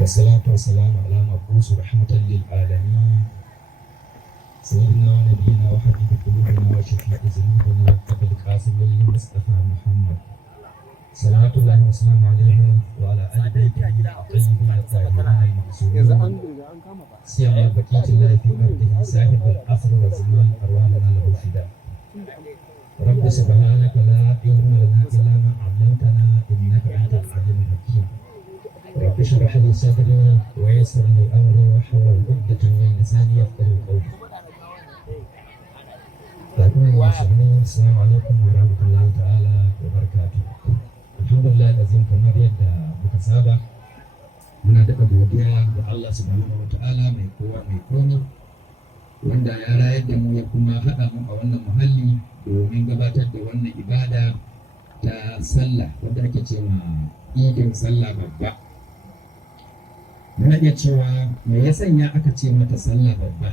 والصلاة والسلام على مبعوث رحمة للعالمين سيدنا ونبينا وحبيب قلوبنا وشفيع ذنوبنا أبي القاسم المصطفى محمد صلاة الله وسلام عليه وعلى آل بيته الطيبين الطاهرين المعصومين سيما بقية الله في أرضه صاحب العصر والزمان أرواحنا له فداء رب سبحانك لا علم لنا إلا ما علمتنا إنك أنت العليم الحكيم رب اشرح لي صدري ويسر لي أمري واحلل عقدة من لساني يفقهوا قولي. السلام عليكم ورحمة الله تعالى وبركاته. Alhamdulillah azim kamar yadda muka saba muna daɗa godiya ga Allah subhanahu wa ta'ala mai kowa mai komi wanda ya rayar da mu ya kuma haɗa mu a wannan muhalli domin gabatar da wannan ibada ta sallah wadda ake ce ma idin sallah babba. Muna iya cewa me ya sanya aka ce mata sallah babba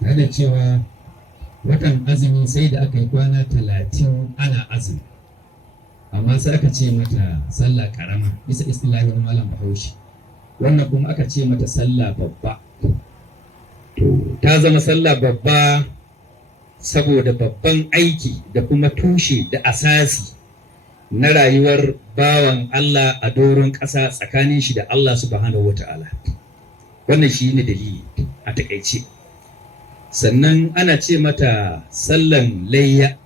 tare da cewa watan azumi sai da aka yi kwana 30 ana azumi amma sai aka ce mata sallah karama bisa istilahin malam Bahaushe, wannan kuma aka ce mata sallah babba. To ta zama sallah babba saboda babban aiki da kuma tushe da asasi na rayuwar bawan Allah a doron ƙasa tsakanin shi da Allah subhanahu wata'ala. Wannan shi ne dalili a takaice. Sannan ana ce mata sallan layya.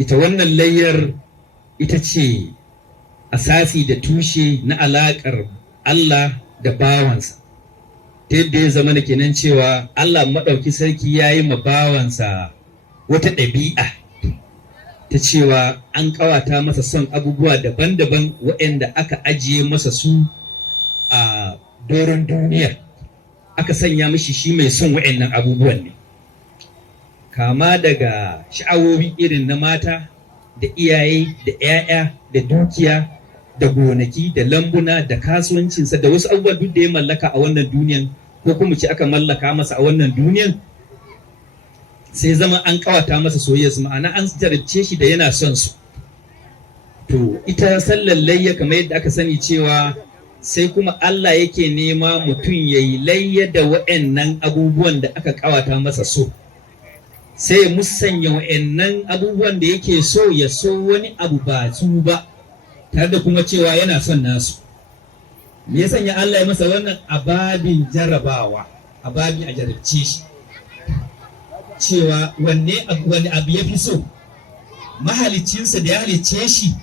Ita wannan layyar ita ce asasi da tushe na alaƙar Allah da bawansa, ta yadda ya zama da kenan cewa Allah maɗauki sarki ya yi ma bawansa wata ɗabi'a ta cewa an ƙawata masa son abubuwa daban-daban waɗanda aka ajiye masa su a doron duniya, aka sanya mishi shi mai son waɗannan abubuwan ne, kama daga sha'awowi irin na mata da iyaye da 'ya'ya da dukiya da gonaki da lambuna da kasuwancinsa da wasu abubuwa duk da ya mallaka a wannan duniyan ko kuma ce aka mallaka masa a wannan duniyan, sai zama an kawata masa soyayyarsu, ma'ana an jarabce shi da yana son su. To ita sallar layya kamar yadda aka sani cewa sai kuma Allah yake nema mutum ya yi layya da wa'annan abubuwan da aka kawata masa so, sai ya musanya wa'annan abubuwan da yake so ya so wani abu ba su ba, tare da kuma cewa yana son nasu. Me ya sanya Allah ya masa wannan ababin jarrabawa, ababin a jarabce shi, cewa wani abu ya fi so, mahalicinsa da ya halicce shi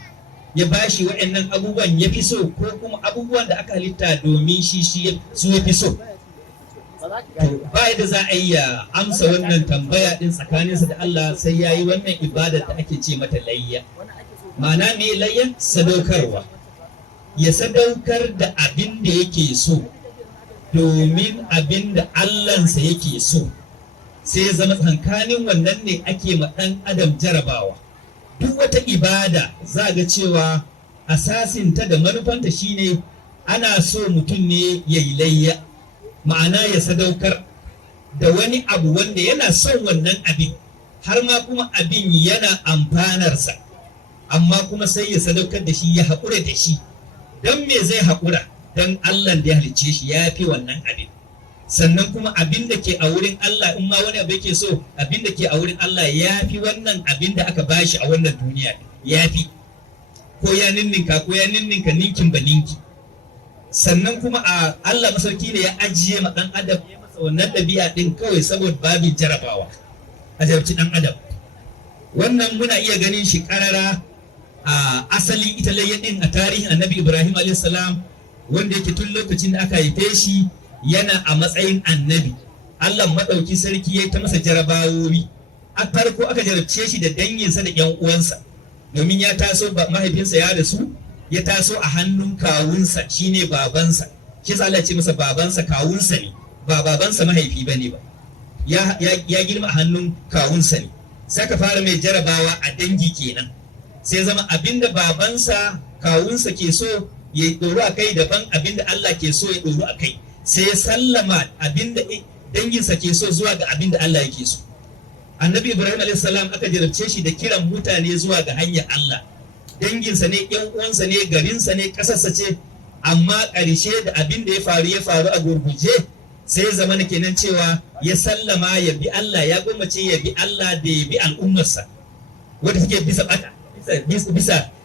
ya bashi wa'annan abubuwan ya fi so, ko kuma abubuwan da aka halitta domin shi su ya fi so. Ba da za a yi ya amsa wannan tambaya din tsakaninsa da Allah sai ya yi wannan ibadar da ake ce mata layya. Ma'ana me layya? Sadaukarwa. Ya sadaukar da abin da yake so domin abin da Allahnsa yake so, sai ya zama tsakanin wannan ne ake ma ɗan adam jarabawa. Duk wata ibada za ga cewa asasinta da manufanta shine ana so mutum ne ya yi layya, ma'ana ya sadaukar da wani abu wanda yana son wannan abin, har ma kuma abin yana amfanarsa, amma kuma sai ya sadaukar da shi, ya haƙura da shi. Don me zai haƙura? Don Allah da ya halicce shi ya fi wannan abin. Sannan kuma abin da ke a wurin Allah, in ma wani abu yake so, abin da ke a wurin Allah ya fi wannan abin da aka bashi a wannan duniya, ya fi. Ko ya ninninka ninkin ba ninki. Sannan kuma a Allah masauki ne ya ajiye ma ɗan adam ya masa wannan ɗabi'a ɗin kawai saboda babin jarabawa a jarabci ɗan adam. Wannan muna iya ganin shi ƙarara a asali ita layya ɗin a tarihin annabi Ibrahim a.s. wanda yake tun lokacin da aka haife shi yana a matsayin annabi. Allah maɗauki sarki ya yi ta masa jarabawowi. A farko aka jarabce shi da danginsa da 'yan uwansa, domin ya taso mahaifinsa ya rasu, ya taso a hannun kawunsa shine babansa. Shi yasa Allah ce masa babansa kawunsa ne, ba babansa mahaifi bane ba. Ya girma a hannun kawunsa ne. Sai ka fara mai jarabawa a dangi kenan. Sai zama abinda babansa kawunsa ke so ya ɗoru a kai daban abinda Allah ke so ya ɗoru a kai. Sai ya sallama abinda danginsa ke so zuwa ga abinda Allah yake so. Annabi Ibrahim a.s. aka jarabce shi da kiran mutane zuwa ga hanyar Allah. Danginsa ne, ‘yan uwansa ne, garinsa ne, ƙasarsa ce, amma ƙarshe da abin da ya faru a gurguje sai ya zama kenan cewa ya sallama ya bi Allah, ya gwammace ya bi Allah da ya bi al'ummarsa wanda take bisa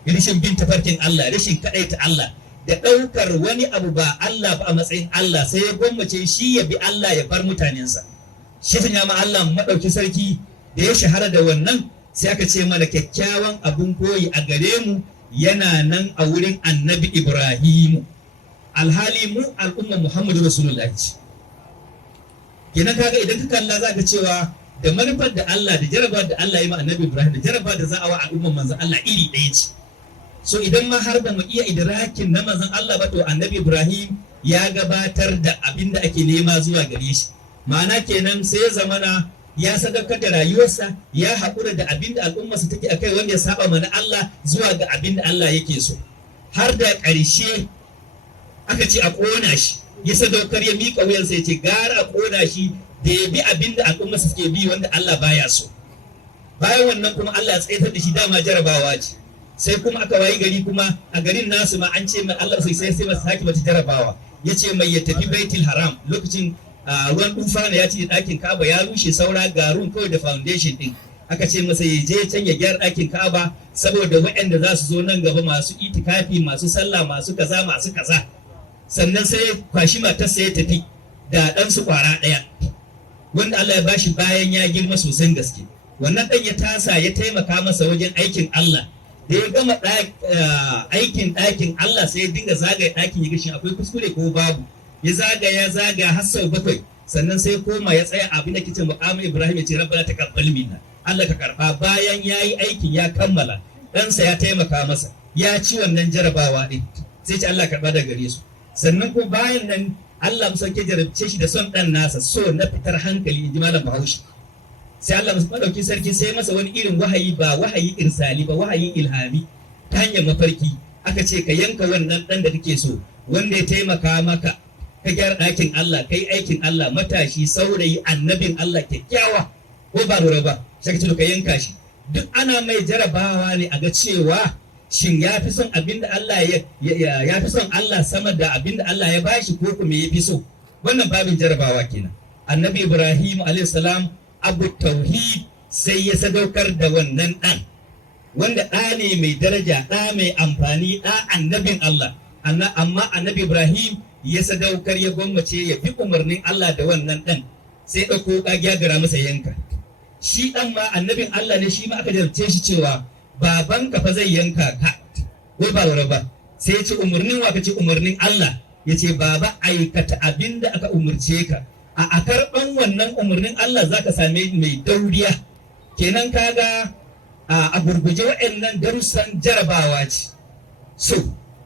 rashin bin tafarkin Allah, rashin kaɗaita Allah da ɗaukar wani abu ba Allah ba a matsayin Allah, sai ya gwammace shi ya bi Allah ya bar mutanensa. Shi ya ma Allah maɗauki sarki da ya shahara da wannan, sai aka ce mana kyakkyawan abun koyi a gare mu yana nan a wurin annabi Ibrahimu, alhali mu al'ummar Muhammadu Rasulullahi ce. Kenan kaga idan ka kalla za ka cewa da manufar da Allah da jarabar da Allah ya ma annabi Ibrahim da jarabar da za a wa al'ummar manzon Allah iri ɗaya ce. So idan ma har ba mu iya idrakin na manzon Allah ba, to annabi Ibrahim ya gabatar da abin da ake nema zuwa gare shi. Ma'ana kenan sai ya zamana ya sadaukar da rayuwarsa, ya haƙura da abin da al'ummarsa take akai wanda ya saba mana Allah zuwa ga abin da Allah yake so. Har da ƙarshe aka ce a ƙona shi, ya sadaukar ya miƙa wuyansa ya ce gara a ƙona shi da ya bi abin da al'ummarsa suke bi wanda Allah baya so. Bayan wannan kuma Allah ya tsaitar da shi, dama jarabawa ce. Sai kuma aka wayi gari kuma a garin nasu ma an ce mai Allah sai masa sake mata jarabawa. Ya ce mai ya tafi Baitul Haram lokacin ruwan tufana ya ce ɗakin Ka'aba ya rushe, saura garun kawai da foundation din. Aka ce masa ya je can ya gyara ɗakin Ka'aba saboda waɗanda za su zo nan gaba masu itikafi, masu sallah, masu kaza. Sannan sai ya kwashi matarsa ya tafi da ɗansu ƙwara ɗaya wanda Allah ya bashi bayan ya girma sosan gaske. Wannan ɗan ya tasa ya taimaka masa wajen aikin Allah. Da ya gama aikin ɗakin Allah sai ya dinga zagaya ɗakin ya gashin akwai kuskure ko babu. Ya zagaya har sau 7, sannan sai koma ya tsaya abin da kicin maqamin Ibrahim ya ce rabbana taqabbal minna, Allah ka karba. Bayan yayi aikin ya kammala, ɗansa ya taimaka masa, ya ci wannan jarabawa din, sai ce Allah karba daga gare su. Sannan ko bayan nan Allah musauke jarabce shi da son ɗan nasa, so na fitar hankali, in ji malam Bahaushe. Sai Allah madauki sarki sai masa wani irin wahayi, ba wahayi irsali ba, wahayi ilhami ta hanyar mafarki. Aka ce ka yanka wannan ɗan da kake so, wanda ya taimaka maka ka gyara ɗakin Allah, kai aikin Allah, matashi, saurayi, annabin Allah, kyakkyawa, ko ba lura ba, sai ka yanka shi. Duk ana mai jarabawa ne a ga cewa shin ya fi son abin da Allah ya fi son Allah sama da abin da Allah ya bashi, ko kuma ya fi so. Wannan babin jarabawa kenan. Annabi Ibrahim alayhi salam abu tauhid sai ya sadaukar da wannan ɗan, wanda ɗa ne mai daraja, ɗa mai amfani, ɗa annabin Allah. Amma annabi Ibrahim ya sadaukar, ya gwammace ya bi umarnin Allah da wannan ɗan, sai ɗauko ƙagiya gara masa yanka. Shi ɗan ma annabin Allah ne, shi ma aka jarabce shi cewa baban ka fa zai yanka ka, ko ba lura ba. Sai ya ce umarnin wa? Ka ce umarnin Allah. Ya ce baba aikata abin da aka umarce ka. A karɓan wannan umarnin Allah za ka same mai dauriya. Kenan kaga a gurguje waɗannan darussan jarabawa ce. So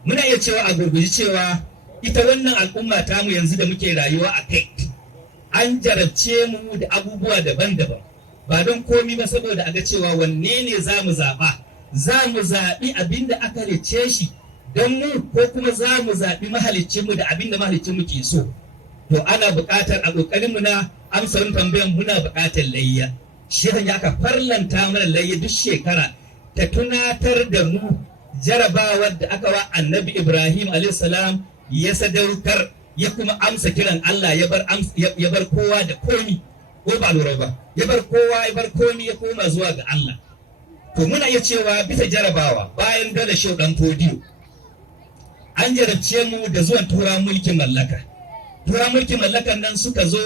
muna iya cewa a gurguje cewa ita wannan al'umma tamu yanzu da muke rayuwa a kai, an jarabce mu da abubuwa daban-daban, ba don komi ba saboda a ga cewa wanne ne za mu zaɓa. Za mu zaɓi abin da aka halicce shi don mu, ko kuma za mu zaɓi mahaliccinmu da abin da mahaliccinmu ke so. To ana buƙatar a ƙoƙarinmu na amsa wani tambayan, muna buƙatar layya. Shi ya aka farlanta mana layya duk shekara ta tunatar da mu jarabawar da aka wa annabi Ibrahim alayhi salam, ya sadaukar, ya kuma amsa kiran Allah, ya bar kowa da komi, ko ba lura ba, ya bar kowa, ya bar komi, ya koma zuwa ga Allah. To muna iya cewa bisa jarabawa bayan dole shau dan fodiyo, an jarabce mu da zuwan tura mulkin mallaka. Tura mulkin mallakan nan suka zo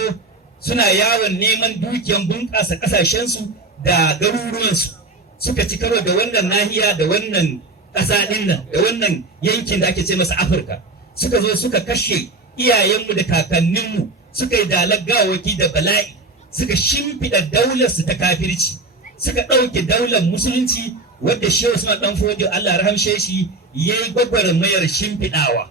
suna yawon neman dukiyan bunƙasa ƙasashensu da garuruwansu, suka ci karo da wannan nahiya, da wannan ƙasa ɗin nan, da wannan yankin da ake ce masa Afirka. Suka zo suka kashe iyayenmu da kakanninmu, suka yi dalar gawaki da bala'i, suka shimfiɗa daularsu ta kafirci, suka ɗauke daular musulunci wadda Shehu Usman ɗan Fodiyo Allah rahamshe shi ya yi gwagwarmayar shimfiɗawa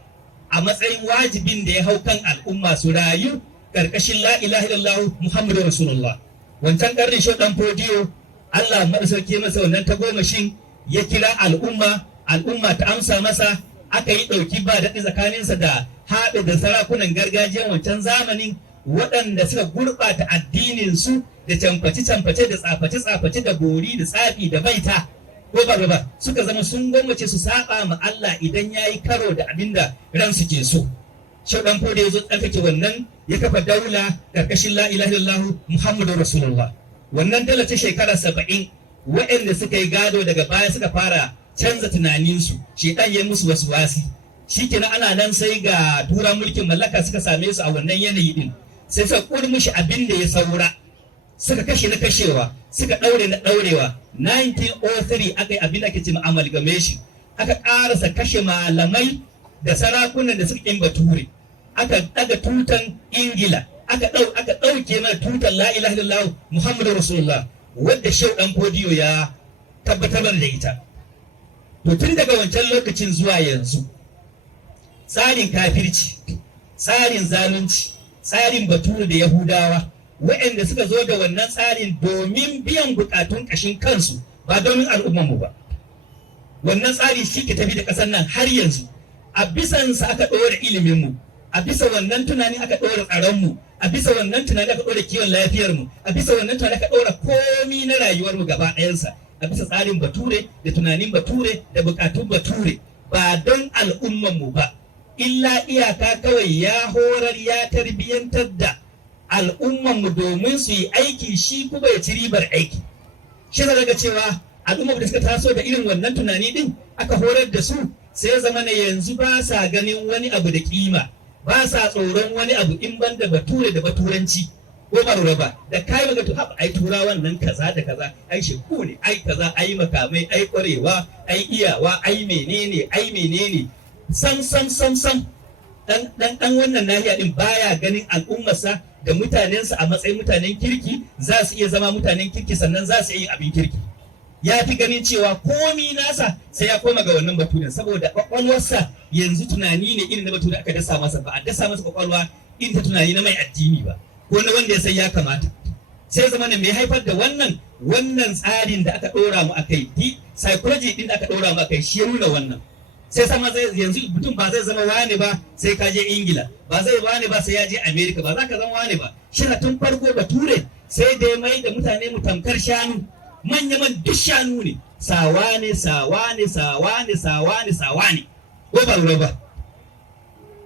a matsayin wajibin da ya hau kan al'umma su rayu ƙarƙashin la ilaha illallah Muhammadu Rasulullah. Wancan ƙarnin Shehu ɗan Fodiyo Allah maɗaukake masa wannan tagomashin, ya kira al'umma ta amsa masa. Aka yi ɗauki ba daɗi tsakaninsa da haɗe da sarakunan gargajiyar wancan zamanin, waɗanda suka gurɓata addininsu da camface-camface da tsaface-tsaface da gori da tsafi da baita. ko ba suka zama sun gwammace su saba ma Allah idan yayi karo da abinda ransu ke so. Shaudan Fode ya zo tsarkake wannan ya kafa daula karkashin la ilaha illallah Muhammadur Rasulullah. Wannan daula ta shekara 70 waɗanda suka yi gado daga baya suka fara canza tunaninsu, shedan ya musu wasu wasi. Shikenan ana nan sai ga tura mulkin mallaka suka same su a wannan yanayi din, sai suka kurmushi abin da ya saura, suka kashe na kashewa, suka daure na daurewa. 1903 aka yi abin da ake ce amalgamation, aka karasa kashe malamai da sarakunan da suka yin bature, aka daga tutan Ingila, aka dauke mana tutan la ilaha illallah Muhammadu Rasulullah wadda Shaudan Fodiyo ya tabbatar da ita. To tun daga wancan lokacin zuwa yanzu, tsarin kafirci, tsarin zalunci, tsarin bature da Yahudawa, waɗanda suka zo da wannan tsarin domin biyan bukatun ƙashin kansu ba domin al'ummarmu ba. Wannan tsari shi ke tafi da ƙasar nan har yanzu. A bisansa aka ɗora iliminmu, a bisa wannan tunani aka ɗora tsaronmu, a bisa wannan tunani aka ɗora kiwon lafiyarmu, a bisa wannan tunani aka ɗora komi na rayuwarmu gaba ɗayansa, a bisa tsarin bature da tunanin bature da bukatun bature, ba don al'ummanmu ba. Illa iyaka kawai ya horar ya tarbiyyantar da al'ummanmu domin su yi aiki, shi kuma ya ci ribar aiki. Shi zai daga cewa al'ummar da suka taso da irin wannan tunani din aka horar da su, sai zama na yanzu ba sa ganin wani abu da kima, ba sa tsoron wani abu in ban da bature da baturanci ko ba da kai maka to ai turawan nan kaza da kaza, ai sheku ne, ai kaza, ai makamai, ai kwarewa, ai iyawa, ai menene sam dan wannan nahiya din baya ganin al'ummarsa da mutanensa a matsayin mutanen kirki, za su iya zama mutanen kirki sannan za su iya yin abin kirki. Ya fi ganin cewa komi nasa sai ya koma ga wannan baturen, saboda kwakwalwarsa yanzu tunani ne irin na bature aka dasa masa, ba a dasa masa kwakwalwa irin ta tunani na mai addini ba ko na wanda ya san ya kamata. Sai zama ne mai haifar da wannan tsarin da aka ɗora mu akai, psychology din da aka ɗora mu akai shi ya nuna wannan. Sai sama yanzu mutum ba zai zama wane ba sai ka je Ingila, ba zai wane ba sai ya je America, ba za ka zama wane ba. Shi tun farko bature sai da ya mai da mutane mu tamkar shanu, manya-man duk shanu ne, sawa ne, ko ba lura ba.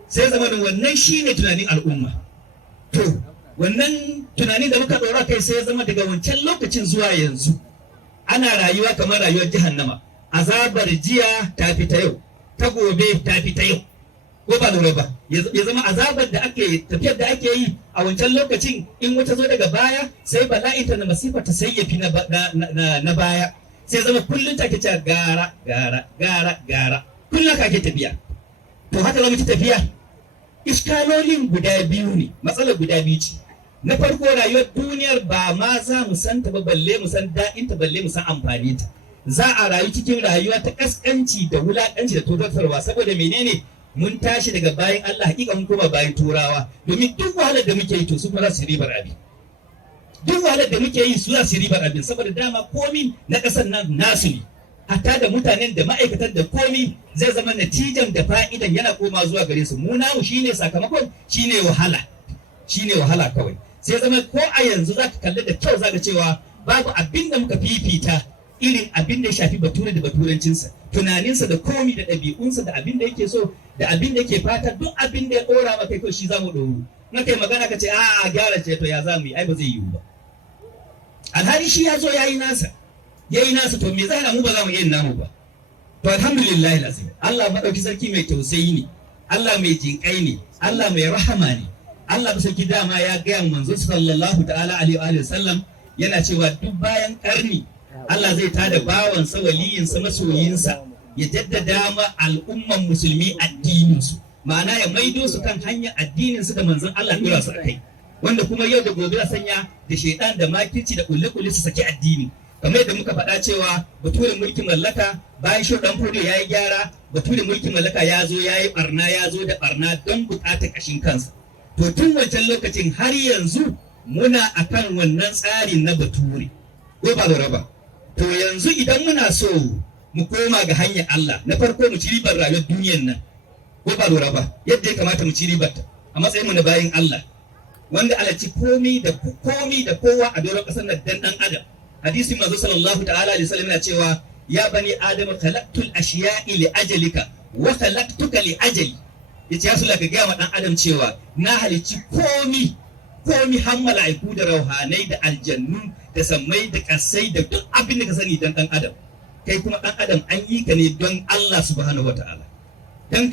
Sai zama wannan shi ne tunanin al'umma. To, wannan tunanin da muka ɗora kai sai ya zama daga wancan lokacin zuwa yanzu ana rayuwa kamar rayuwar jahannama. Azabar jiya ta fi ta yau, ta gobe ta fi ta yau, ko ba lura ba. Ya zama azabar da tafiyar da ake yi a wancan lokacin, in wata zo daga baya sai bala'inta na masifa ta sayyafi na baya, sai zama kullum ta ke cewa gara kullum ka ke tafiya. To haka zama ta tafiya. Iskalolin guda biyu ne, matsalar guda biyu ce. Na farko, rayuwar duniyar ba ma za mu san ta ba, balle mu san daɗinta, balle mu san amfani ta. Za a rayu cikin rayuwa ta kaskanci da wulaƙanci da tozartarwa, saboda menene? Mun tashi daga bayan Allah, hakika mun koma bayan turawa, domin duk wahalar da muke yi to su za su ribar abin. Duk wahalar da muke yi su za su ribar abin, saboda dama komi na ƙasar nan nasu ne. Hatta da mutanen da ma'aikatan da komi zai zama natijan da fa'idan yana koma zuwa gare su. Mu namu shine sakamakon, shine wahala kawai. Sai zama ko a yanzu za ka kalli da kyau za ka cewa babu abin da muka fifita irin abin da ya shafi bature da baturancinsa, tunaninsa da komi da ɗabi'unsa da abin da yake so da abin da yake fata, duk abin da ya ɗora maka kai shi za mu ɗoru. Na kai magana ka ce a gyara ce, to ya za mu yi, ai ba zai yiwu ba. Alhali shi ya zo ya yi nasa, to me zai hana mu ba za mu iya namu ba. To alhamdulillah lazim, Allah madauki sarki mai tausayi ne, Allah mai jinƙai ne, Allah mai rahama ne. Allah bisa ki dama ya gaya manzo sallallahu ta'ala alaihi wa sallam yana cewa duk bayan ƙarni Allah zai tada bawansa, waliyinsa, masoyinsa, ya jaddada ma al'umman musulmi addininsu, ma'ana ya maido su kan hanyar addininsu da manzon Allah dora su akai, wanda kuma yau da gobe za sanya da shaidan da makirci da kulle-kulle su saki addini. Kamar yadda muka faɗa cewa baturen mulkin mallaka bayan Shaudan Fodiyo ya yi gyara, baturen mulkin mallaka ya zo ya yi barna, ya zo da barna don buƙatar ƙashin kansa. To tun wancan lokacin har yanzu muna akan wannan tsarin na bature, ko ba lura ba. To yanzu idan muna so mu koma ga hanyar Allah, na farko mu ci ribar rayuwar duniyar nan, ko ba lura ba, yadda ya kamata mu ci ribar ta a matsayin mu na bayin Allah, wanda alaci komi da kowa a doron ƙasar nan dan adam. Hadisi manzo sallallahu ta'ala alaihi wasallam yana cewa ya bani adamu khalaqtul ashiya'i li ajalika wa khalaqtuka li ajali. Yace ya sula ka gaya wa dan adam cewa na halicci komi har mala'iku da rauhanai da aljannu da sammai da kasai da duk abin da ka sani dan dan adam. Kai kuma dan adam an yi ka ne don Allah subhanahu wataala. Dan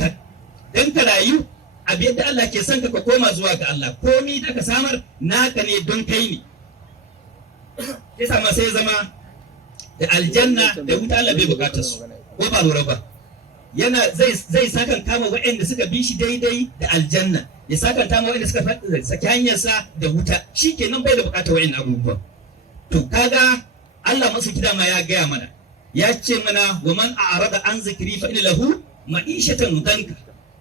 ka rayu abin da Allah ke son ka koma zuwa ga Allah, komi da ka samar naka ne don kai ne. Yasa ma sai zama da aljanna da wuta Allah bai bukatar su, ko ba lura ba. Yana zai sakan kama waɗanda suka bi shi daidai da aljanna, ya sakan kama waɗanda suka saki hanyarsa da wuta, shi kenan bai da bukatar waɗannan abubuwan. To kaga Allah masu kida ma ya gaya mana, ya ce mana wa man a'rada an zikri fa inna lahu ma'ishatan danka.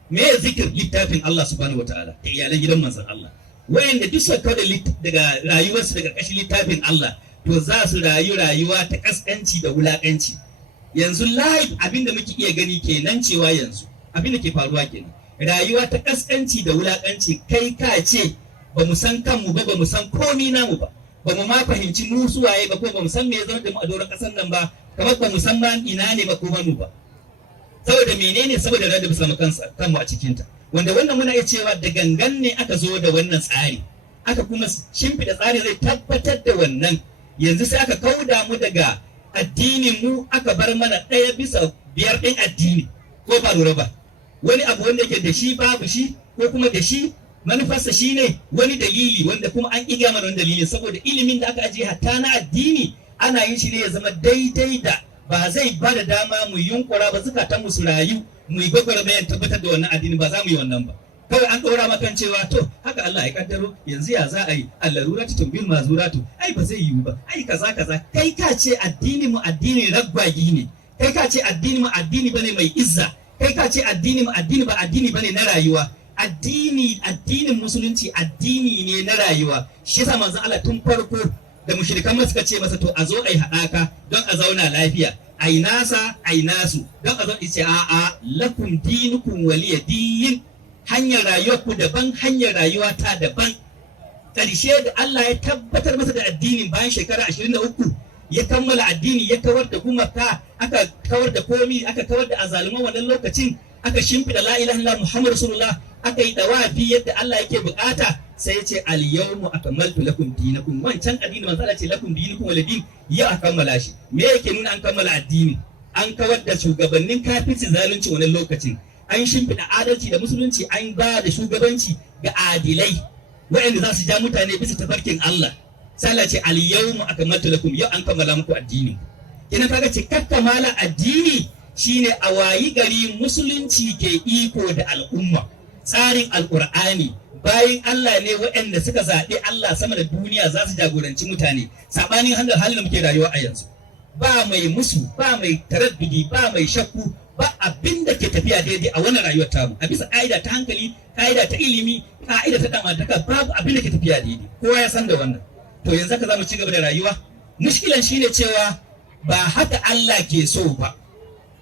Me ya zikir? Littafin Allah subhanahu wataala da iyalan gidan manzon Allah. Wayanda duk suka kawo daga rayuwarsu daga kashin littafin Allah, to za su rayu rayuwa ta kaskanci da wulakanci. Yanzu live abinda muke iya gani kenan cewa yanzu abinda ke faruwa kenan, rayuwa ta kaskanci da wulakanci. Kai ka ce ba mu san kanmu ba, ba mu san komi namu ba, ba mu ma fahimci mu suwaye ba, ko ba mu san me ya zama da mu a doron kasar nan ba, kamar ba mu san ma ina ne ba ko mu ba. Saboda menene? Saboda da bisa mu kanmu a cikinta, wanda wannan muna iya cewa da gangan ne aka zo da wannan tsari, aka kuma shimfiɗa tsari zai tabbatar da wannan. Yanzu sai aka kauda mu daga addinin mu, aka bar mana 1/5 ɗin addini, ko ba lura ba. Wani abu wanda yake da shi babu shi, ko kuma da shi manufarsa shi ne wani dalili wanda kuma an ƙiga mana wani dalilin, saboda ilimin da aka ajiye hatta na addini ana yin shi ne ya zama daidai da ba zai ba da dama mu yunkura ba zukatan mu su rayu mu yi gwagwarmayar tabbatar da wannan addini, ba za mu yi wannan ba. Kawai an ɗora makan cewa to haka Allah ya kaddaro, yanzu ya za a yi, allaruratu tumbil mazuratu, ai ba zai yiwu ba, ai kaza. Kai ka ce addini mu addini raggwagi ne, kai ka ce addini mu addini bane mai izza, kai ka ce addini mu addini ba addini bane na rayuwa. Addinin musulunci addini ne na rayuwa. Shi yasa manzon Allah tun farko da mushrikan ma suka ce masa to a zo ai haɗaka don a zauna lafiya, ai nasa ai nasu, don a zo ce a'a lakum dinukum waliya din. Hanyar rayuwarku daban, hanyar rayuwa ta daban. Ƙarshe da Allah ya tabbatar masa da addinin bayan shekara 23 ya kammala addini, ya kawar da gumaka, aka kawar da komi, aka kawar da azaluman wannan lokacin, aka shimfida la ilaha illallah muhammadu rasulullah, aka yi dawafi yadda Allah yake bukata, sai ya ce al yawmu akmaltu lakum dinakum. Wancan addini manzo Allah ce lakum dinukum walidin, ya aka kammala shi. Me yake nuna an kammala addini? An kawar da shugabannin kafirci, zalunci wannan lokacin, an shimfiɗa adalci da musulunci, an ba da shugabanci ga adilai waɗanda za su ja mutane bisa tafarkin Allah. Sai Allah ce al yawmu akmaltu lakum, yau an kammala muku addini. Kina kaga ce kammala addini shine a wayi gari musulunci ke iko da al'umma. Tsarin alqur'ani bayan Allah ne waɗanda suka zaɓi Allah sama da duniya za su jagoranci mutane, saɓanin halin da muke rayuwa a yanzu. Ba mai musu, ba mai taraddudi, ba mai shakku, ba abin da ke tafiya daidai a wannan rayuwar tamu a bisa ka'ida ta hankali, ka'ida ta ilimi, ka'ida ta damantaka, babu abin da ke tafiya daidai, kowa ya san da wannan. To yanzu ka zamu ci gaba da rayuwa, mushkilan shine cewa ba haka Allah ke so ba,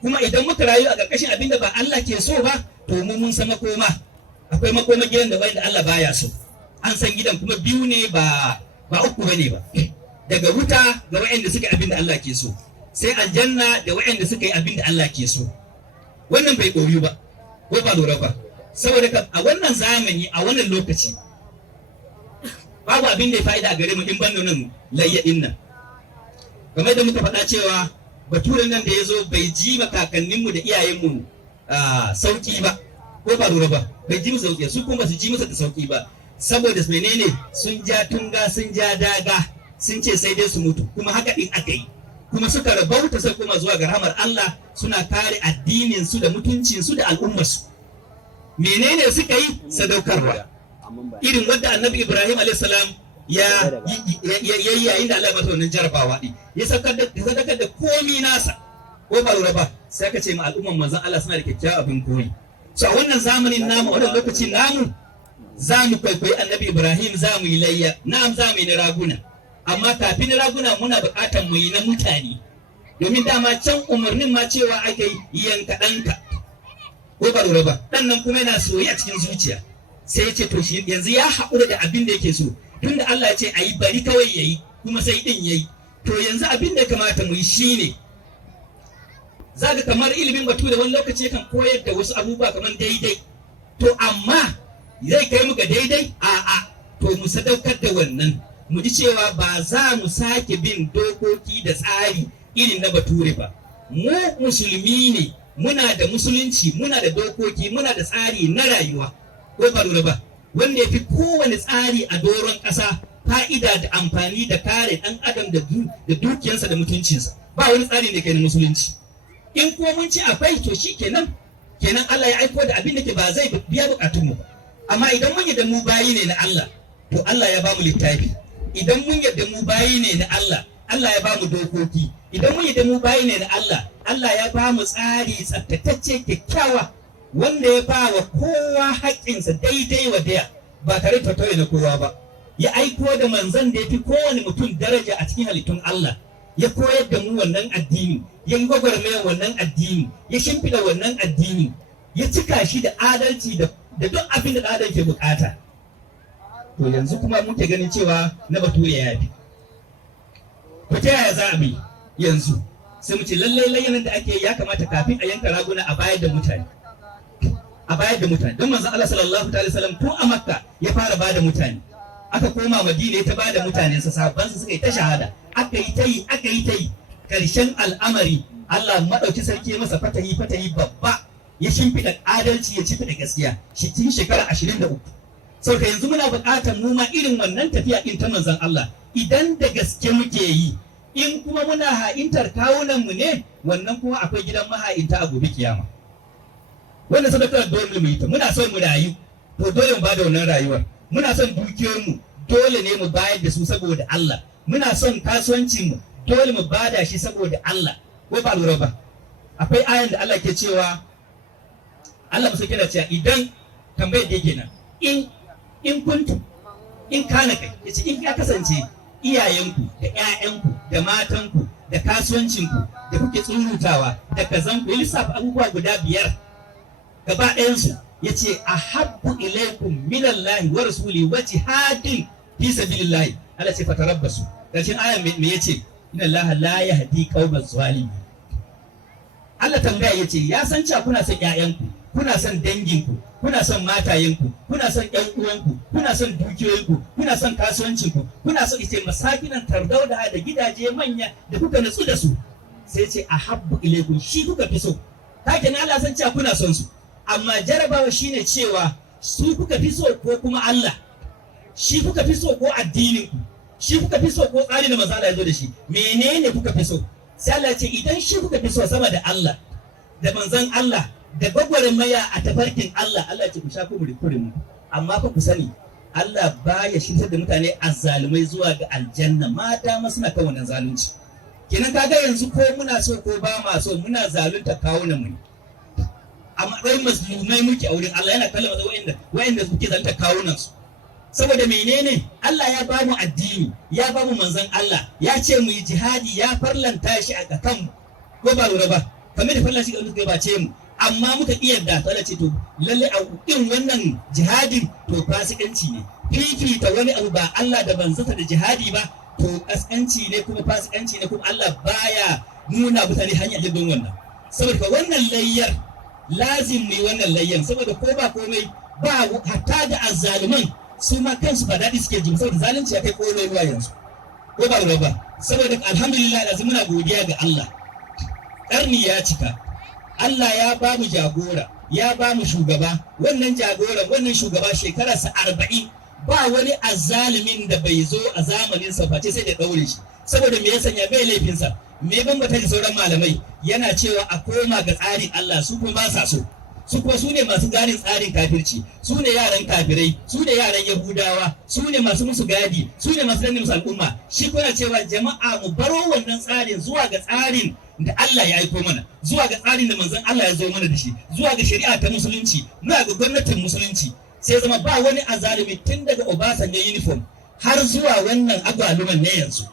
kuma idan muka rayu a ƙarƙashin abin da ba Allah ke so ba, to mu mun san makoma. Akwai makoma gidan da wanda Allah baya so, an san gidan kuma biyu ne ba uku bane ba, daga wuta ga waɗanda suka abin da Allah ke so, sai aljanna da waɗanda suka yi abin da Allah ke so. Wannan bai koyu ba, ko ba lura ba, saboda a wannan zamani, a wannan lokaci babu abin da ya fa'ida a gare mu in ban nan layyadin nan. Kamar da muka faɗa cewa baturen nan da ya zo bai ji kakanninmu da iyayenmu sauki ba, ko ba lura ba, bai ji musu sauki, su kuma su ji musu da sauki ba, saboda menene? Sun ja tunga, sun ja daga, sun ce sai dai su mutu, kuma haka din aka yi, kuma suka rabauta sai kuma zuwa ga rahmar Allah, suna kare addinin su da mutuncin su da al'ummar su. Menene suka yi? Sadaukarwa irin wanda annabi Ibrahim alaihissalam ya yayin da Allah ya masa wannan jarabawa din, ya sadakar da komi nasa, ko ba lura ba, sai aka ce ma al'umman manzon Allah suna da kyakkyawan abin koyi. So a wannan zamanin namu, a wannan lokacin namu, za mu kwaikwayi annabi Ibrahim, za mu yi layya, na'am za mu yi na raguna, amma kafin na raguna muna buƙatar mu yi na mutane, domin dama can umarnin ma cewa ake yanka ɗanka, ko ba lura ba, ɗan nan kuma yana soyi a cikin zuciya. Sai ya ce to shi yanzu ya haƙura da abin da yake so, tunda Allah ya ce a yi bari kawai ya yi, kuma sai ɗin ya yi. To yanzu abin da ya kamata mu yi shine zaka kamar ilimin bature wani lokaci kan koyar da wasu abubuwa kamar daidai, to amma zai kai mu ga daidai a'a, to mu sadaukar da wannan, mu ji cewa ba za mu sake bin dokoki da tsari irin na bature ba. Mu musulmi ne, muna da musulunci, muna da dokoki, muna da tsari na rayuwa, ko ba lura ba, wanda ya fi kowane tsari a doron ƙasa fa'ida da amfani da kare ɗan adam da dukiyarsa da mutuncinsa. Ba wani tsari da ke na musulunci. In kuma mun ci akwai to shi kenan Allah ya aiko da abin da ke ba zai biya bukatunmu ba. Amma idan mun yadda mu bayi ne na Allah, to Allah ya ba mu littafi. Idan mun yadda mu bayi ne na Allah, Allah ya ba mu dokoki. Idan mun yadda mu bayi ne na Allah, Allah ya ba mu tsari tsaftatacce kyakkyawa wanda ya ba wa kowa haƙƙinsa daidai wa daya ba tare da tauye na kowa ba. Ya aiko da manzon da ya fi kowane mutum daraja a cikin halittun Allah. Ya koyar da mu wannan addini, ya yi gwagwarmayar wannan addini, ya shimfiɗa wannan addini, ya cika shi da adalci da duk abin da adam ke bukata. To yanzu kuma muke ganin cewa na bature ya fi. Ko ta yaya za a bi yanzu? Sai mu ce lallai layyanan da ake ya kamata kafin a yanka raguna a bayar da mutane. A bayar da mutane. Don manzon Allah sallallahu alaihi wasallam tun a Makka ya fara ba da mutane. Aka koma Madina ya ta ba da mutane sa sahabbansa suka yi ta shahada. Aka yi ta yi. Karshen al'amari Allah madauki sarki masa fatahi babba. Ya shimfiɗa adalci ya shimfiɗa gaskiya. Shi tun shekara 23. Saboda yanzu muna buƙatar mu ma irin wannan tafiya din ta manzon Allah. Idan da gaske muke yi, in kuma muna ha'intar kawunan mu ne, wannan kuma akwai gidan maha'inta a gobe kiyama. Wannan sadakar dole mu yi ta. Muna son mu rayu, to dole mu bada wannan rayuwar. Muna son dukiyoyinmu, dole ne mu bayar da su saboda Allah. Muna son kasuwancinmu, dole mu bada shi saboda Allah. Ko ba lura ba? Akwai ayan da Allah ke cewa, Allah musu kira cewa idan tambayar da yake nan, in kuntu, in kana kai, yace in ya kasance iyayenku da ƴaƴanku da matanku da kasuwancinku da kuke tsurutawa da kazanku, ya lissafa abubuwa guda 5 gaba ɗayansu. Ya ce a habbu ilaikum minallahi wa rasuli wa jihadin fi sabilillahi. Allah ce fatarabbasu. Ƙarshen ayan me yace? Inna Allah la yahdi qauman zalimin. Allah tambaya yace ya san cewa kuna son ƴaƴanku, kuna son danginku, kuna son matayenku, kuna son ƴan uwanku, kuna son dukiyoyinku, kuna son kasuwancinku, kuna son ite masakinan tardauda da gidaje manya da kuka natsu da su. Sai ce a habbu ilaikum, shi kuka fi so. Kake na Allah san cewa kuna son su. Amma jarabawa shine cewa su kuka fi so ko kuma Allah, shi kuka fi so ko addininku, shi kuka fi so ko tsari da manzo Allah ya zo da shi, menene kuka fi so? Sai Allah ce idan shi kuka fi so sama da Allah da manzon Allah da gwagwarmaya a tafarkin Allah, Allah ce ku sha ku kurin. Amma fa ku sani Allah baya shirya da mutane azzalumai zuwa ga aljanna, mata ma suna kan wannan zalunci. Kenan kaga yanzu ko muna so ko ba ma so muna zalunta kawunan mu. A matsayin musulmai muke a wurin Allah, yana kallon wa'inda suke zanta kawunan su. Saboda menene? Allah ya ba mu addini, ya ba mu manzon Allah, ya ce mu yi jihadi, ya farlanta shi a kan ko ba lura ba, kamar da farlanta shi ga muka bace mu, amma muka iya da Allah ce to lalle a irin wannan jihadin to fasikanci ne. Fifita wani abu ba Allah da manzansa da jihadi ba to kaskanci ne kuma fasikanci ne, kuma Allah baya nuna mutane hanyar don wannan. Saboda wannan layyar lazim ne, wannan layyan saboda ko ba komai ba hatta da azzaluman su ma kansu ba daɗi suke jin saboda zalunci ya kai ƙololuwa yanzu ko ba lura ba. Saboda alhamdulillah yanzu muna godiya ga Allah, ƙarni ya cika, Allah ya ba mu jagora, ya ba mu shugaba. Wannan jagoran, wannan shugaba shekararsa 40, ba wani azzalumin da bai zo a zamanin sa face sai da ɗaure shi. Saboda me ya sanya bai laifinsa, me bambata da sauran malamai? Yana cewa a koma ga tsarin Allah, su kuma ba sa so. Su kuma su ne masu gadin tsarin kafirci, su ne yaran kafirai, su ne yaran Yahudawa, su ne masu musu gadi, su ne masu danne musu al'umma. Shi kuna cewa jama'a mu baro wannan tsarin zuwa ga tsarin da Allah ya aiko mana, zuwa ga tsarin da manzon Allah ya zo mana da shi, zuwa ga shari'a ta musulunci, zuwa ga gwamnatin musulunci. Sai zama ba wani azalimi tun daga Obasanjo uniform har zuwa wannan agwaluman ne yanzu.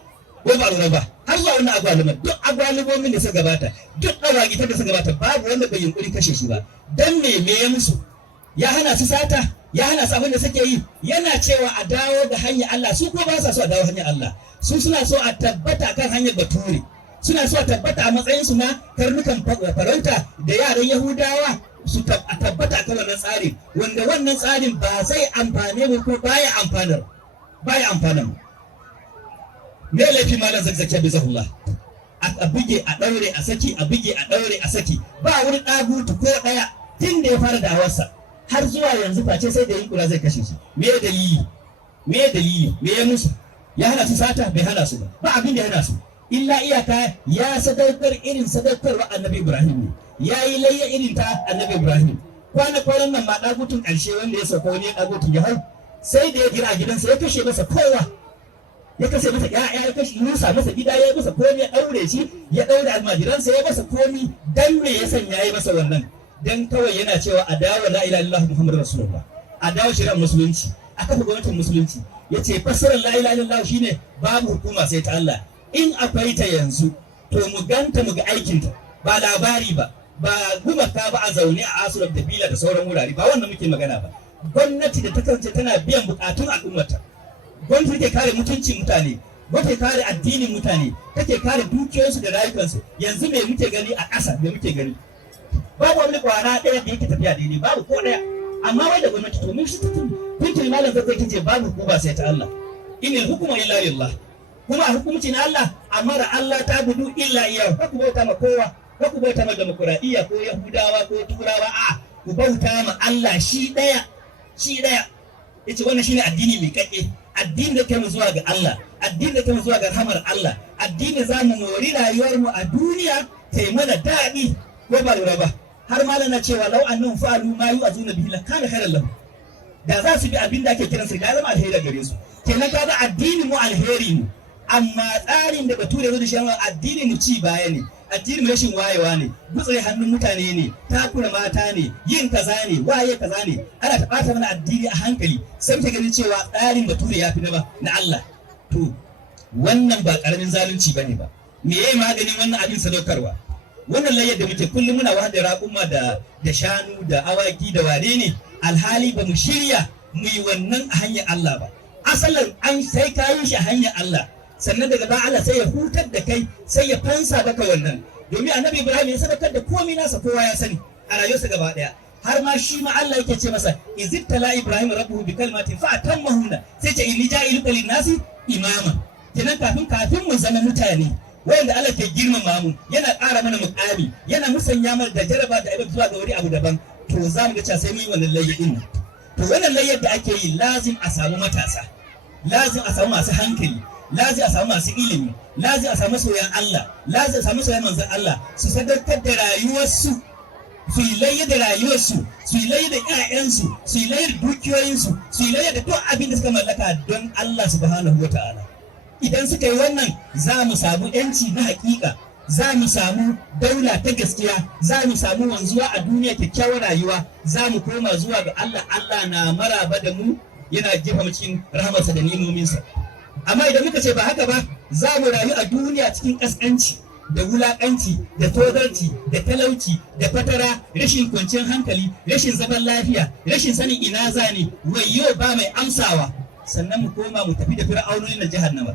Ko ba lura ba, har zuwa wannan agwaluman, duk agwalumomin da suka gabata, duk dawagitar da suka gabata, babu wanda bai yunkuri kashe shi ba. Dan me ya musu? Ya hana su sata, ya hana su abin da suke yi. Yana cewa a dawo da hanyar Allah, su kuma ba sa so a dawo hanyar Allah. Su suna so a tabbata kan hanyar Bature, suna so tabbata a matsayin su na karnukan farauta da yaran Yahudawa su tabbata kan wannan tsarin, wanda wannan tsarin ba zai amfane mu ko baya amfanar me laifi malam zakzaki bizahullah a buge a daure a saki a buge a daure a saki ba wani dagutu ko daya tun da ya fara da'awarsa har zuwa yanzu face sai da yin kula zai kashe shi me dalili me ya musu ya hana su sata bai hana su ba abin da ya hana su illa iyaka ya sadaukar irin sadaukarwa annabi Ibrahim ne ya yi layya irin ta annabi Ibrahim kwanan nan ma dagutun ƙarshe wanda ya sauka wani dagutun ya hau sai da ya gira a gidansa ya kashe masa kowa ya kashe masa ya kashe rusa masa gida ya masa komi ya daure shi ya daure almajiransa ya masa komi dan me ya sanya ya masa wannan dan kawai yana cewa a dawo la ilaha illallah muhammadur rasulullah a dawo shari'ar musulunci a kafa gwamnatin musulunci yace fassarar la ilaha illallah shine babu hukuma sai ta Allah in akwai ta yanzu to mu ganta mu ga aikinta ba labari ba gumaka ba a zaune a asurar da bila da sauran wurare ba wannan muke magana ba gwamnati da ta kasance tana biyan bukatun al'ummata gwamnati take kare mutuncin mutane gwamnati take kare addinin mutane take kare dukiyoyinsu da rayukansu yanzu me muke gani a ƙasa me muke gani babu wani kwana ɗaya da yake tafiya daidai babu ko ɗaya amma wai da gwamnati to mun shi tuntuni malam zai ce babu hukuma sai ta Allah inil hukuma illa lillah kuma a hukumci na Allah amma da Allah ta budu illa iya ku bauta ma kowa ku bauta ma demokuraɗiyya ko yahudawa ko turawa a ku bauta ma Allah shi ɗaya yace wannan shine addini mai kake addini da kai mu zuwa ga Allah addini da kai mu zuwa ga rahmar Allah addini za mu mori rayuwar mu a duniya ta yi mana daɗi ko ba lura ba har malam na cewa lau annahum fa'alu ma yu'azuna bihi la kana khairan lahum da za su bi abin da ake kiransa da zama alheri gare su kenan kaga addini mu alheri ne amma tsarin da bature zo da shi addini mu ci baya ne addini mu rashin wayewa ne gutsure hannun mutane ne takura mata ne yin kaza ne waye kaza ne ana ta bata mana addini a hankali sai muke ganin cewa tsarin bature ya fi na Allah to wannan ba karamin zalunci bane ba me yayi maganin wannan abin sadaukarwa wannan layyar da muke kullum muna wahada raƙuma da shanu da awaki da wane ne alhali ba mu shirya mu yi wannan a hanyar Allah ba asalin an sai kayan shi a hanyar Allah sannan daga baya Allah sai ya hutar da kai sai ya fansa baka wannan domin annabi Ibrahim ya sadaukar da komai nasa kowa ya sani a rayuwarsa gaba daya har ma shi ma Allah yake ce masa izittala Ibrahim rabbuhu bi kalmatin fa atammahunna sai ce inni ja'iluka lin-nasi imama kenan kafin mu zama mutane wanda Allah ke girmama mu yana ƙara mana muƙami yana musanya mana da jaraba da ibada zuwa ga wani abu daban to za mu ga cewa sai mu yi wannan layyar din to wannan layyar da ake yi lazim a samu matasa lazim a samu masu hankali lazim a samu masu ilimi lazim a samu soyan Allah lazim a samu soyan manzon Allah su sadaukar da rayuwarsu su yi layya da rayuwarsu su yi layya da ƴaƴansu su yi layya da dukiyoyinsu su yi layya da duk abin da suka mallaka don Allah subhanahu wataala idan suka yi wannan za mu samu yanci na hakika za mu samu daula ta gaskiya za mu samu wanzuwa a duniya kyakkyawar rayuwa za mu koma zuwa ga Allah Allah na maraba da mu yana jefa mu cikin rahamarsa da nimominsa amma idan muka ce ba haka ba za mu rayu a duniya cikin kaskanci da wulakanci da tozarci da talauci da fatara rashin kwanciyar hankali rashin zaman lafiya rashin sanin ina zane wayyo ba mai amsawa sannan mu koma mu tafi da fir'aunoni na jahannama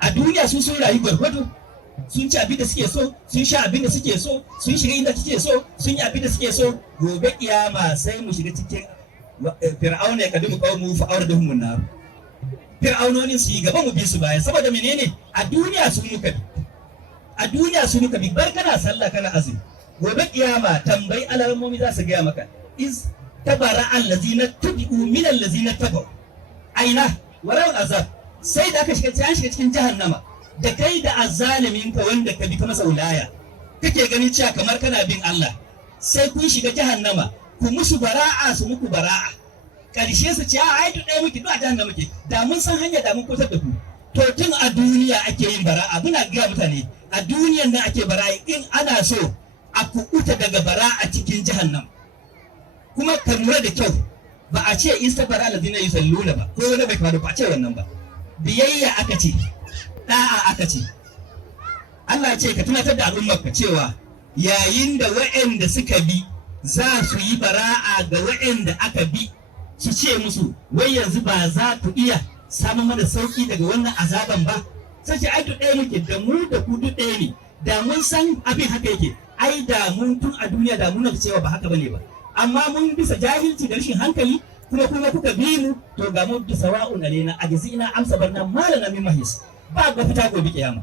a duniya sun rayu gwargwado sun ci abin da suke so sun sha abin da suke so sun shiga inda suke so sun yi abin da suke so gobe kiyama sai mu shiga cikin fir'auna ya kadimu qaumu fa awradahum nar fir'aunonin su yi gaba mu bi su baya saboda menene a duniya sun muka bi bar kana sallah kana azumi gobe kiyama tambayi alamomi za su gaya maka iz tabara allazina tubu min allazina tabu aina walau azab sai da aka shiga cikin jahannama da kai da azzalimin ka wanda ka bi ka masa wilaya kake ganin cewa kamar kana bin Allah sai kun shiga jahannama ku musu bara'a su muku bara'a karshe su ce ai duk ɗaya muke duk a jahannama muke da mun san hanya da mun kusa da ku to tun a duniya ake yin bara'a muna ga mutane a duniyan nan ake bara'a in ana so a kuɓuta daga bara'a cikin jahannam kuma ka lura da kyau ba a ce istabara alladhina yusalluna ba ko wani bai kamar ba a ce wannan ba biyayya aka ce da'a aka ce Allah ya ce ka tunatar da al'ummar ka cewa yayin da waɗanda suka bi za su yi bara'a ga waɗanda aka bi su ce musu wai yanzu ba za ku iya samun mana sauki daga wannan azaban ba sai ce ai duk ɗaya muke da mu da ku duk ɗaya ne, da mun san abin haka yake ai da mun tun a duniya da mun cewa ba haka bane ba, amma mun bisa jahilci da rashin hankali kuma kuka bi mu to ga mu bisa wa'un alaina ajzina amsa barna malana min mahis, ba ga fita gobe kiyama.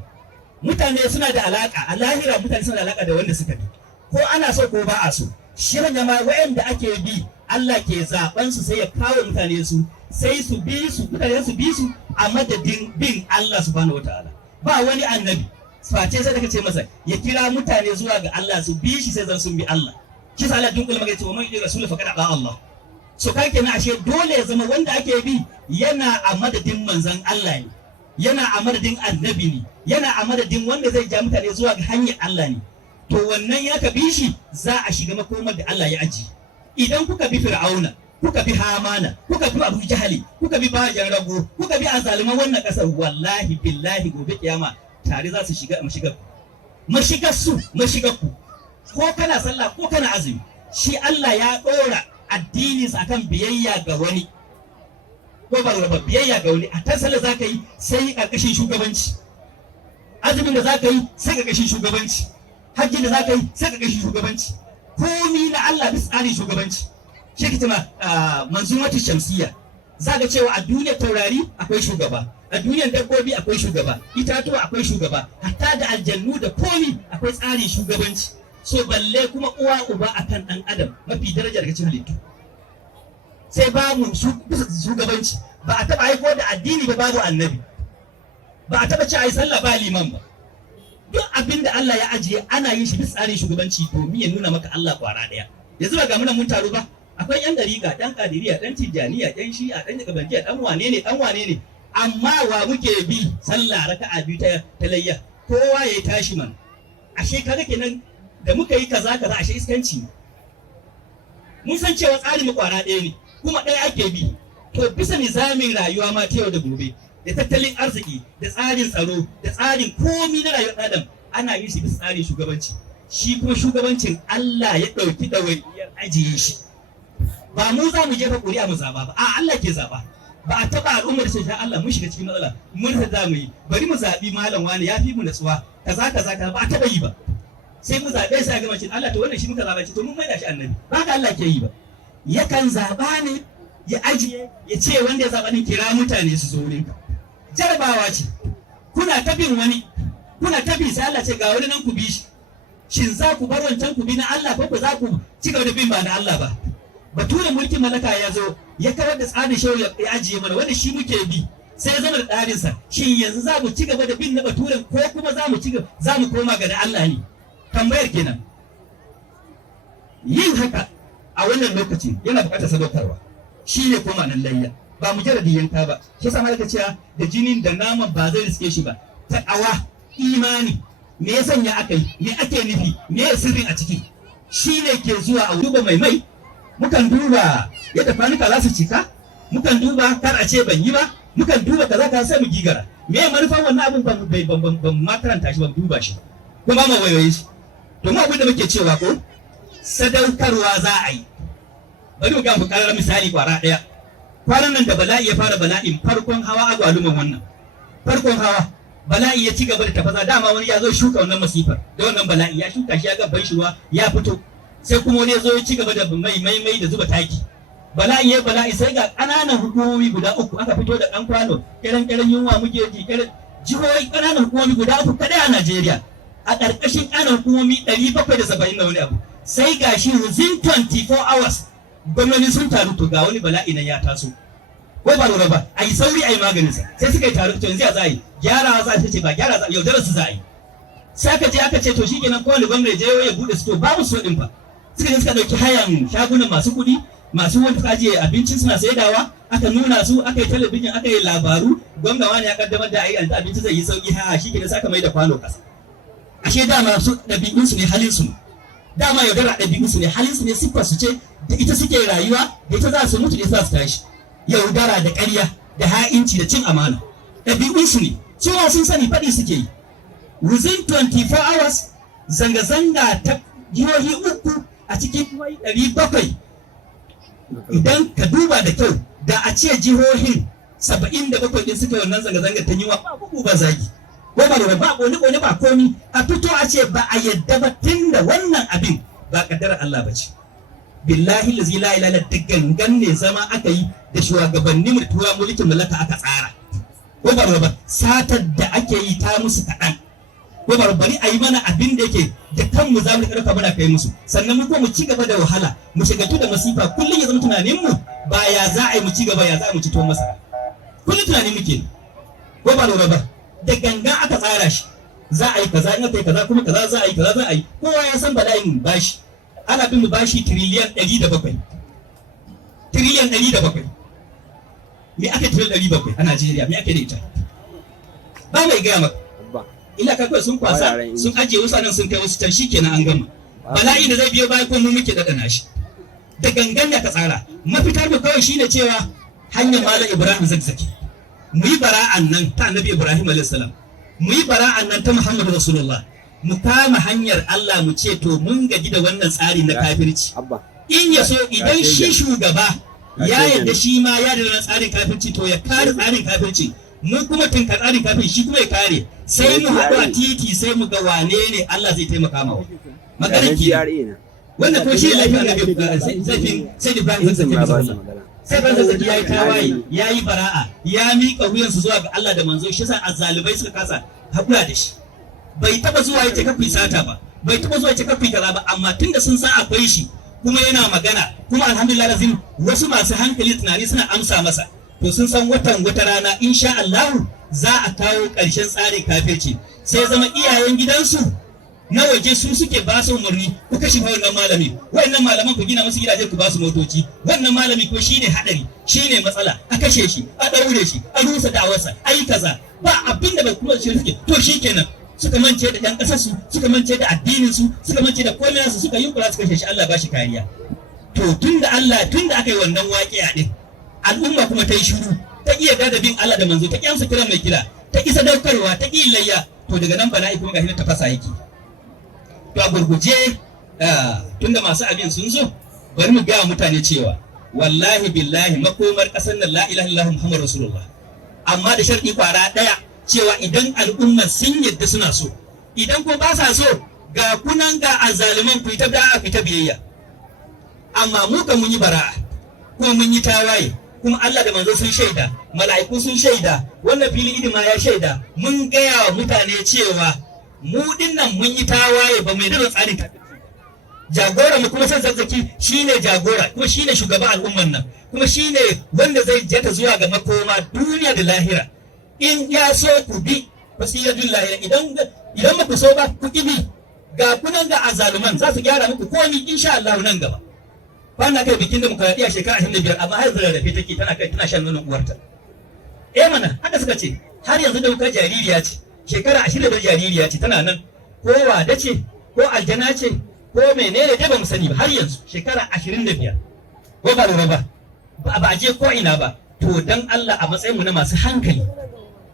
Mutane suna da alaka a lahira, mutane suna da alaka da wanda suka bi, ko ana so ko ba a so. Shirin jama'a wa'anda ake bi Allah ke zaben su sai ya kawo mutane su sai su bi su, mutane su bi su a madadin bin Allah subhanahu wataala. Ba wani annabi face sai da kace masa ya kira mutane zuwa ga Allah su bi shi sai zan sun bi Allah. Shi sa Allah dunkul magana cewa man yi rasul fa kada ba Allah. So kai kenan ashe dole ya zama wanda ake bi yana a madadin manzon Allah ne, yana a madadin annabi ne, yana a madadin wanda zai ja mutane zuwa ga hanyar Allah ne. To wannan ya ka bi shi za a shiga makomar da Allah ya aji. Idan kuka bi Fir'auna, kuka bi Hamana, kuka bi Abu Jahali, kuka bi Bajan Rago, kuka bi azaliman wannan kasar, wallahi billahi gobe kiyama tare za su shiga mashigar su, mashigar ku. Ko kana sallah ko kana azumi, shi Allah ya ɗora addini akan biyayya ga wani. Ko ba biyayya ga wani, a ta sallah za ka yi sai ƙarƙashin shugabanci. Azumin da za ka yi sai ƙarƙashin shugabanci. Hajji da za ka yi sai ƙarƙashin shugabanci. Komi na Allah bisa tsarin shugabanci. Shi ke ma manzumatu shamsiyya. Za ka cewa a duniyar taurari akwai shugaba, a duniyar dabbobi akwai shugaba, itatuwa akwai shugaba, hatta da aljannu da komi akwai tsarin shugabanci. So balle kuma uwa uba akan ɗan adam mafi daraja daga cikin halittu. Sai ba mu shugabanci, ba a taɓa haifo da addini ba babu annabi, ba a taɓa ci a yi sallah ba liman ba. Duk abin da Allah ya ajiye ana yin shi bisa tsarin shugabanci domin ya nuna maka Allah kwara ɗaya. Yanzu ba ga muna mun taru ba, akwai yan dariƙa, ɗan kadiriya, ɗan tijjaniya, ɗan shi'a, ɗan jakabanjiya, ɗan wane ne, ɗan wane ne. Amma wa muke bi sallah raka'a biyu ta layya, kowa ya tashi man. Ashe kaga kenan da muka yi kaza ashe iskanci. Mun san cewa tsarin mu kwara ɗaya ne, kuma ɗaya ake bi. To bisa nizamin rayuwa ma ta yau da gobe, da tattalin arziki, da tsarin tsaro, da tsarin komi na rayuwar adam ana yin shi bisa tsarin shugabanci. Shi kuma shugabancin Allah ya ɗauki ɗawainiyar ajiye shi. Ba mu za mu jefa ƙuri'a mu zaɓa ba, a Allah ke zaɓa. Ba a taɓa al'ummar da sai Allah mun shiga cikin matsala, mun za mu yi, bari mu zaɓi malam wani ya fi mu natsuwa, kaza ba a taɓa yi ba. Sai mu zaɓe sai a gama cin Allah to wannan shi muka zaɓa ce to mun maida shi annabi, ba ka Allah ke yi ba. Yakan zaɓa ne ya ajiye ya ce wanda ya zaɓa ne kira mutane su zo wurinka. Jarabawa ce, kuna ta bin wani, kuna ta bin sai Allah ce ga wani nan ku bi shi. Shin za ku bar wancan ku bi na Allah ko za ku ci gaba da bin ba na Allah ba? Bature mulkin mallaka ya zo ya kawar da tsarin shehu ya ajiye mana wanda shi muke bi sai ya zama da tsarinsa. Shin yanzu za mu ci gaba da bin na baturen ko kuma za mu koma ga da Allah ne? Tambayar kenan. Yin haka a wannan lokaci yana buƙatar sadaukarwa. Shi ne koma nan layya. Ba mu jaradi yanka ba. Shi sa malaka cewa da jinin da naman ba zai riske shi ba. Takawa, imani, me ya sanya aka yi, me ake nufi, me ya sirrin a ciki. Shi ne ke zuwa a duba mai. Mukan duba yadda kwanuka za su cika, mukan duba kar a ce ban yi ba, mukan duba kaza sai mu gigara. Me manufan wannan abin ban ma karanta shi ban duba shi. Kuma ma wayoyi shi. To mu abin da muke cewa ko sadaukarwa za a yi. Bari mu ga mu karar misali kwara daya. Kwanan nan da bala'i ya fara bala'in farkon hawa agwaluman wannan. Farkon hawa bala'i ya ci gaba da tafasa dama wani ya zo shuka wannan masifar da wannan bala'i ya shuka shi ya ga ban shi ruwa ya fito. Sai kuma wani ya zo ya ci gaba da mai da zuba taki. Bala'i ya bala'i sai ga ƙananan hukumomi guda uku aka fito da ɗan kwano kiran yunwa muke ji jihohi ƙananan hukumomi guda uku kadai a Najeriya. A ƙarƙashin ƙananan hukumomi 770 da wani abu. Sai ga shi within 24 hours gwamnati sun taru to ga wani bala'i nan ya taso. Ko ba lura ba a yi sauri a yi maganinsa sai suka yi taru to yanzu ya za a yi gyarawa za a ce ba gyara za a yaudarar su za a yi. Sai aka ce to shi kenan kowane gwamnati je ya buɗe su to babu su ɗin fa. Suka je suka ɗauki hayan shagunan masu kuɗi masu wanda suka ajiye abincin suna saidawa aka nuna su aka yi talabijin aka yi labaru gwamna wani ya kaddamar da yanzu abinci zai yi sauki shi kenan saka mai da kwano ƙasa. Ashe dama su ɗabi'unsu ne halinsu ne. Dama yaudara ɗabi'unsu ne halinsu ne siffarsu ce da ita suke rayuwa da ita za su mutu da ita za su tashi. Yaudara da ƙarya da ha'inci da cin amana ɗabi'unsu ne cewa sun sani faɗi suke yi. Within 24 hours zanga-zanga ta jihohi uku a cikin 700 idan ka duba da kyau da a ce jihohin 77 din suka wannan zanga-zanga ta yiwa ba bugu ba zagi ko ba da ba kone ba komi a fito a ce ba a yadda ba tunda wannan abin ba kaddarar Allah ba ce. Billahi la ilaha illa da gangan ne zama aka yi da shugabanni mu tura mulkin mallaka aka tsara. Ko ba satar da ake yi ta musu kaɗan. Ko ba bari a yi mana abin da yake da kanmu za mu karfa muna kai musu. Sannan mu ko mu ci gaba da wahala mu shigatu da masifa kullum ya zama tunanin mu ba ya za a yi mu ci gaba ya za mu ci to masa. Kullum tunanin muke. Ko ba da gangan aka tsara shi. Za a yi kaza in aka yi kaza kuma kaza za a yi kaza za a yi. Kowa ya san bala'in bashi. Ana bin mu bashi tiriliyan 107. Tiriliyan 107. Me aka tiriliyan 700 a Najeriya? Me ake da ita? Ba mai gaya maka. Ila ka kawai sun kwasa sun ajiye wasu nan sun kai wasu can shikenan an gama. Bala'i da zai biyo baya ko mu muke daɗa nashi. Da gangan da ka tsara. Mafitar mu kawai shine cewa hanyar Malam Ibrahim Zakzaki. Mu yi bara'an nan ta Annabi Ibrahim alayhis salam. Mu yi bara'an nan ta Muhammadu Rasulullah. Mu kama hanyar Allah mu ce to mun gaji da wannan tsari na kafirci. In ya so idan shi shugaba ya yarda shi ma ya da tsarin kafirci to ya kare tsarin kafirci. Mu kuma tunka tsarin kafirci shi kuma ya kare. Sai mu haɗu a titi sai mu ga wane ne Allah zai taimaka mawa. Maganar ki. Wannan ko shi lafiya na sai da Ibrahim Zakzaki sai ban Zakzaki ya yi tawaye ya yi bara'a ya miƙa wuyansu zuwa ga Allah da manzo shi sa azzalibai suka kasa haƙura da shi. Bai taba zuwa yace kafi sata ba bai taba zuwa yace kafi kaza ba amma tunda sun san akwai shi kuma yana magana kuma alhamdulillah lazim wasu masu hankali tunani suna amsa masa to sun san wata rana insha Allah za a kawo ƙarshen tsarin kafirci sai zama iyayen gidansu na waje su suke ba su umarni ku kashe wannan malami wannan malaman ku gina musu gidaje ku ba su motoci wannan malami ko shine hadari shine matsala a kashe shi a daure shi a rusa da'awarsa ayi kaza ba abinda ba kuma shi suke to shikenan suka mance da ɗan ƙasarsu suka mance da addininsu suka mance da komai su suka yi kula suka shi Allah ba shi kariya to tunda aka yi wannan waƙiya din al'umma kuma ta yi shiru ta iya da bin Allah da manzo ta kyansa kira mai kira ta isa daukarwa ta ƙi layya to daga nan bala'i kuma ga ta fasa yake to a gurguje tunda masu abin sun zo bari mu gaya mutane cewa wallahi billahi makomar ƙasar nan la ilaha illallah muhammadu rasulullah amma da sharɗi kwara ɗaya cewa idan al'ummar sun yadda suna so idan ko ba sa so ga kunan ga azaliman ku ta da'a ku ta biyayya amma mu kan mun yi bara'a kuma mun yi tawaye kuma Allah da manzo sun shaida mala'iku sun shaida wannan fili idima ya shaida mun gaya wa mutane cewa mu dinnan mun yi tawaye ba mai da tsarin kafirci jagora mu kuma san Zakzaki shine jagora kuma shine shugaba al'umman nan kuma shine wanda zai jata zuwa ga makoma duniya da lahira in ya so ku bi fasiyatun lahira idan ba ku so ba ku bi ga kunan ga azaluman za su gyara muku komi insha Allah nan gaba bana kai bikin demokradiya shekara 25 amma har zara da take tana shan nonon uwarta mana haka suka ce har yanzu dauka jaririya ce shekara 25 jaririya ce tana nan ko wada ce ko aljana ce ko menene dai ba mu sani ba har yanzu shekara 25 ko ba a je ko ina ba to dan Allah a matsayin mu na masu hankali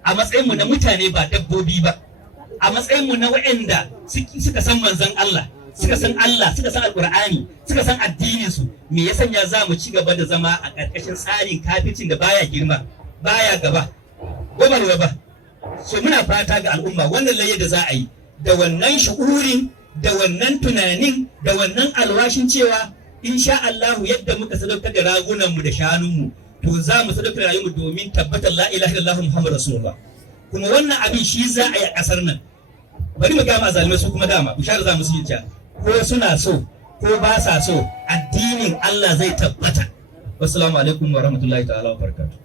a matsayinmu na mutane ba dabbobi ba a matsayinmu na waɗanda suka san manzon Allah suka san alƙur'ani suka san addininsu me ya sanya za mu ci gaba da zama a ƙarƙashin tsarin kafircin da baya girma baya gaba ba so muna fata ga al'umma wannan layyar da za a yi da wannan shu'urin da wannan tunanin da wannan alwashin cewa insha Allah yadda muka sadaukar da ragunanmu da shanunmu to za mu sadaukar rayuwar domin tabbatar la ilaha illallah muhammadu rasulullah kuma wannan abin shi za a yi a kasar nan bari mu gama zalimai su kuma dama bishara za mu su yi ko suna so ko ba sa so addinin Allah zai tabbata wassalamu alaikum wa rahmatullahi ta'ala wa barakatuh